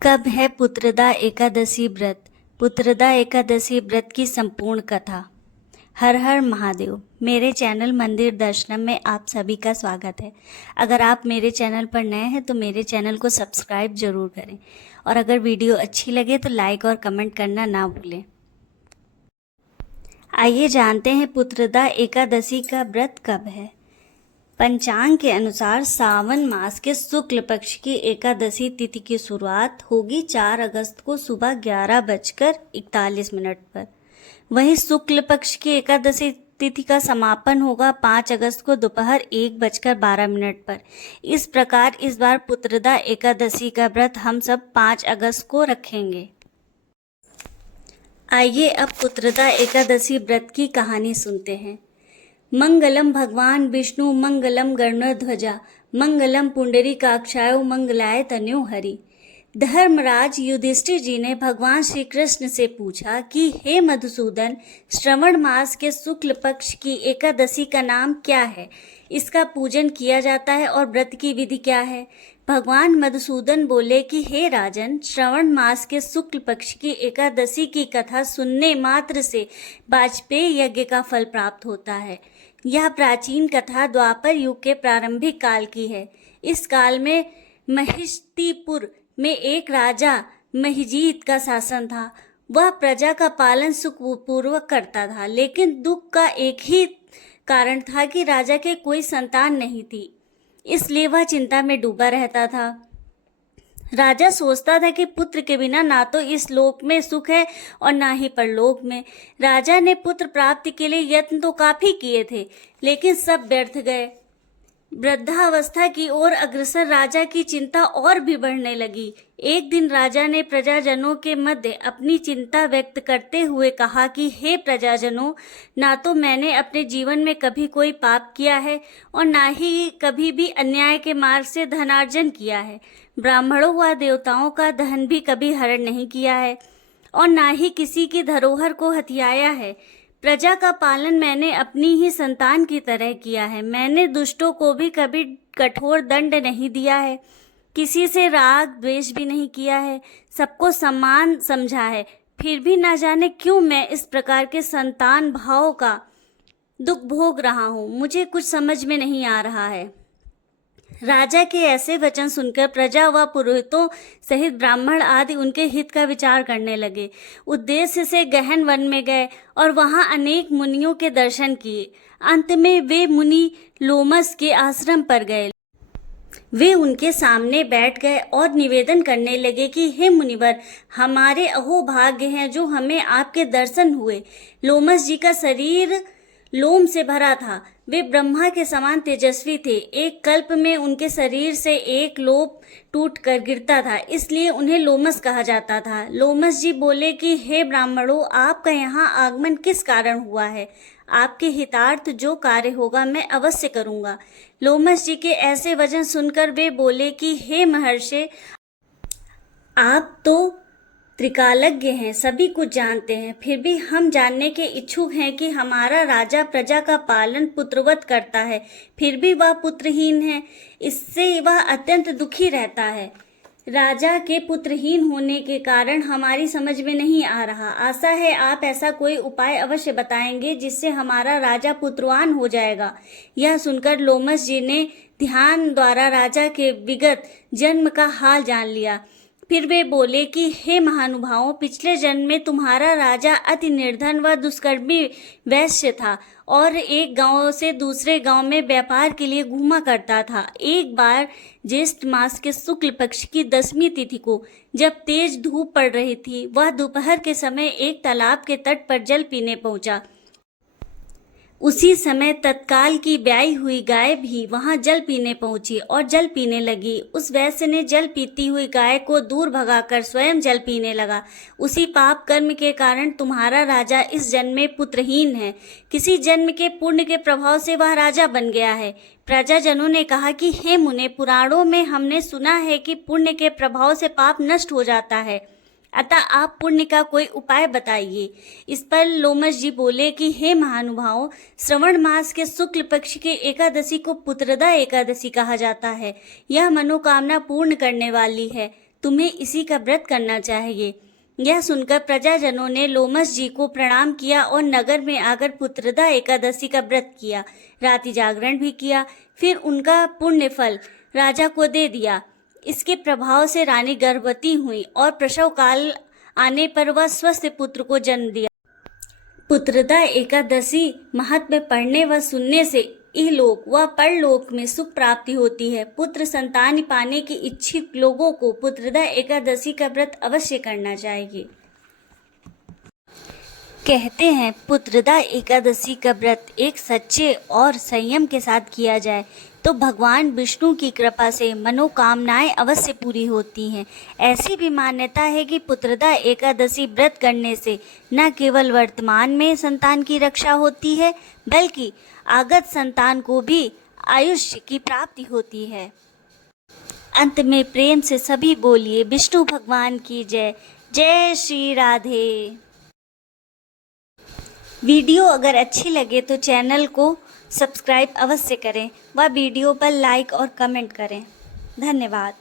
कब है पुत्रदा एकादशी व्रत। पुत्रदा एकादशी व्रत की संपूर्ण कथा। हर हर महादेव। मेरे चैनल मंदिर दर्शनम में आप सभी का स्वागत है। अगर आप मेरे चैनल पर नए हैं तो मेरे चैनल को सब्सक्राइब जरूर करें और अगर वीडियो अच्छी लगे तो लाइक और कमेंट करना ना भूलें। आइए जानते हैं पुत्रदा एकादशी का व्रत कब है। पंचांग के अनुसार सावन मास के शुक्ल पक्ष की एकादशी तिथि की शुरुआत होगी 4 अगस्त को सुबह 11:41 पर। वहीं शुक्ल पक्ष की एकादशी तिथि का समापन होगा 5 अगस्त को दोपहर 1:12 पर। इस प्रकार इस बार पुत्रदा एकादशी का व्रत हम सब 5 अगस्त को रखेंगे। आइए अब पुत्रदा एकादशी व्रत की कहानी सुनते हैं। मंगलम भगवान विष्णु मंगलम गरुड़ध्वजा मंगलम पुंडरीकाक्षाय मंगलाय तनयो हरि। धर्मराज युधिष्ठिर जी ने भगवान श्री कृष्ण से पूछा कि हे मधुसूदन, श्रवण मास के शुक्ल पक्ष की एकादशी का नाम क्या है, इसका पूजन किया जाता है और व्रत की विधि क्या है। भगवान मधुसूदन बोले कि हे राजन, श्रवण मास के शुक्ल पक्ष की एकादशी की कथा सुनने मात्र से वाजपेय यज्ञ का फल प्राप्त होता है। यह प्राचीन कथा द्वापर युग के प्रारंभिक काल की है। इस काल में महिष्टिपुर में एक राजा महिजीत का शासन था। वह प्रजा का पालन सुखपूर्वक करता था, लेकिन दुख का एक ही कारण था कि राजा के कोई संतान नहीं थी, इसलिए वह चिंता में डूबा रहता था। राजा सोचता था कि पुत्र के बिना ना तो इस लोक में सुख है और ना ही परलोक में। राजा ने पुत्र प्राप्ति के लिए यत्न तो काफी किए थे, लेकिन सब व्यर्थ गए। वृद्धावस्था की ओर अग्रसर राजा की चिंता और भी बढ़ने लगी। एक दिन राजा ने प्रजाजनों के मध्य अपनी चिंता व्यक्त करते हुए कहा कि हे प्रजाजनों, ना तो मैंने अपने जीवन में कभी कोई पाप किया है और ना ही कभी भी अन्याय के मार्ग से धनार्जन किया है। ब्राह्मणों व देवताओं का धन भी कभी हरण नहीं किया है और ना ही किसी की धरोहर को हथियाया है। प्रजा का पालन मैंने अपनी ही संतान की तरह किया है। मैंने दुष्टों को भी कभी कठोर दंड नहीं दिया है, किसी से राग द्वेष भी नहीं किया है, सबको सम्मान समझा है। फिर भी ना जाने क्यों मैं इस प्रकार के संतान भाव का दुख भोग रहा हूँ। मुझे कुछ समझ में नहीं आ रहा है। राजा के ऐसे वचन सुनकर प्रजा व पुरोहितों सहित ब्राह्मण आदि उनके हित का विचार करने लगे। उद्देश्य से गहन वन में गए और वहां अनेक मुनियों के दर्शन किए। अंत में वे मुनि लोमस के आश्रम पर गए। वे उनके सामने बैठ गए और निवेदन करने लगे कि हे मुनिवर, हमारे अहोभाग्य हैं जो हमें आपके दर्शन हुए। लोमस जी का शरीर लोम से भरा था। वे ब्रह्मा के समान तेजस्वी थे। एक कल्प में उनके शरीर से एक लोम टूट कर गिरता था, इसलिए उन्हें लोमस कहा जाता था। लोमस जी बोले कि हे ब्राह्मणों, आपका यहाँ आगमन किस कारण हुआ है? आपके हितार्थ जो कार्य होगा मैं अवश्य करूँगा। लोमस जी के ऐसे वचन सुनकर वे बोले कि हे महर्षि, आप तो त्रिकालज्ञ हैं, सभी कुछ जानते हैं, फिर भी हम जानने के इच्छुक हैं कि हमारा राजा प्रजा का पालन पुत्रवत करता है, फिर भी वह पुत्रहीन है। इससे वह अत्यंत दुखी रहता है। राजा के पुत्रहीन होने के कारण हमारी समझ में नहीं आ रहा। आशा है आप ऐसा कोई उपाय अवश्य बताएंगे जिससे हमारा राजा पुत्रवान हो जाएगा। यह सुनकर लोमस जी ने ध्यान द्वारा राजा के विगत जन्म का हाल जान लिया। फिर वे बोले कि हे महानुभावों, पिछले जन्म में तुम्हारा राजा अति निर्धन व दुष्कर्मी वैश्य था और एक गांव से दूसरे गांव में व्यापार के लिए घूमा करता था। एक बार ज्येष्ठ मास के शुक्ल पक्ष की 10वीं तिथि को, जब तेज धूप पड़ रही थी, वह दोपहर के समय एक तालाब के तट पर जल पीने पहुंचा। उसी समय तत्काल की ब्याई हुई गाय भी वहां जल पीने पहुंची और जल पीने लगी। उस वैश्य ने जल पीती हुई गाय को दूर भगाकर स्वयं जल पीने लगा। उसी पाप कर्म के कारण तुम्हारा राजा इस जन्म में पुत्रहीन है। किसी जन्म के पुण्य के प्रभाव से वह राजा बन गया है। प्रजाजनों ने कहा कि हे मुने, पुराणों में हमने सुना है कि पुण्य के प्रभाव से पाप नष्ट हो जाता है, अतः आप पुण्य का कोई उपाय बताइए। इस पर लोमस जी बोले कि हे महानुभावों, श्रवण मास के शुक्ल पक्ष की एकादशी को पुत्रदा एकादशी कहा जाता है। यह मनोकामना पूर्ण करने वाली है। तुम्हें इसी का व्रत करना चाहिए। यह सुनकर प्रजाजनों ने लोमस जी को प्रणाम किया और नगर में आकर पुत्रदा एकादशी का व्रत किया, रात्रि जागरण भी किया। फिर उनका पुण्य फल राजा को दे दिया। इसके प्रभाव से रानी गर्भवती हुई और प्रसव काल आने पर वह स्वस्थ पुत्र को जन्म दिया। पुत्रदा एकादशी महात्म्य पढ़ने व सुनने से इहलोक व परलोक में सुख प्राप्ति होती है। पुत्र संतान पाने के इच्छुक लोगों को पुत्रदा एकादशी का व्रत अवश्य करना चाहिए। कहते हैं पुत्रदा एकादशी का व्रत एक सच्चे और संयम के साथ किया जाए तो भगवान विष्णु की कृपा से मनोकामनाएं अवश्य पूरी होती हैं। ऐसी भी मान्यता है कि पुत्रदा एकादशी व्रत करने से न केवल वर्तमान में संतान की रक्षा होती है बल्कि आगत संतान को भी आयुष्य की प्राप्ति होती है। अंत में प्रेम से सभी बोलिए विष्णु भगवान की जय। जय श्री राधे। वीडियो अगर अच्छी लगे तो चैनल को सब्सक्राइब अवश्य करें व वीडियो पर लाइक और कमेंट करें। धन्यवाद।